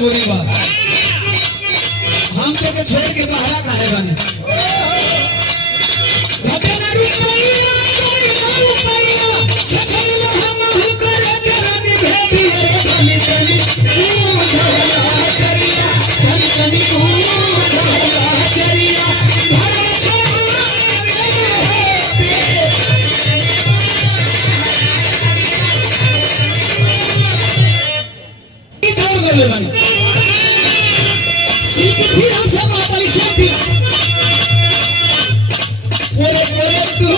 मजबूरी बा। हम तो के छोड़ के बाहर काहे बने घटे ना रुपैया कोई ना रुपैया छछल हम हु करे करनी भेटी रे धनी धनी झोला चरिया धनी धनी झोला चरिया घर छोड़ा इधर गले बने फिर हम सब आता है ओरे ओरे तू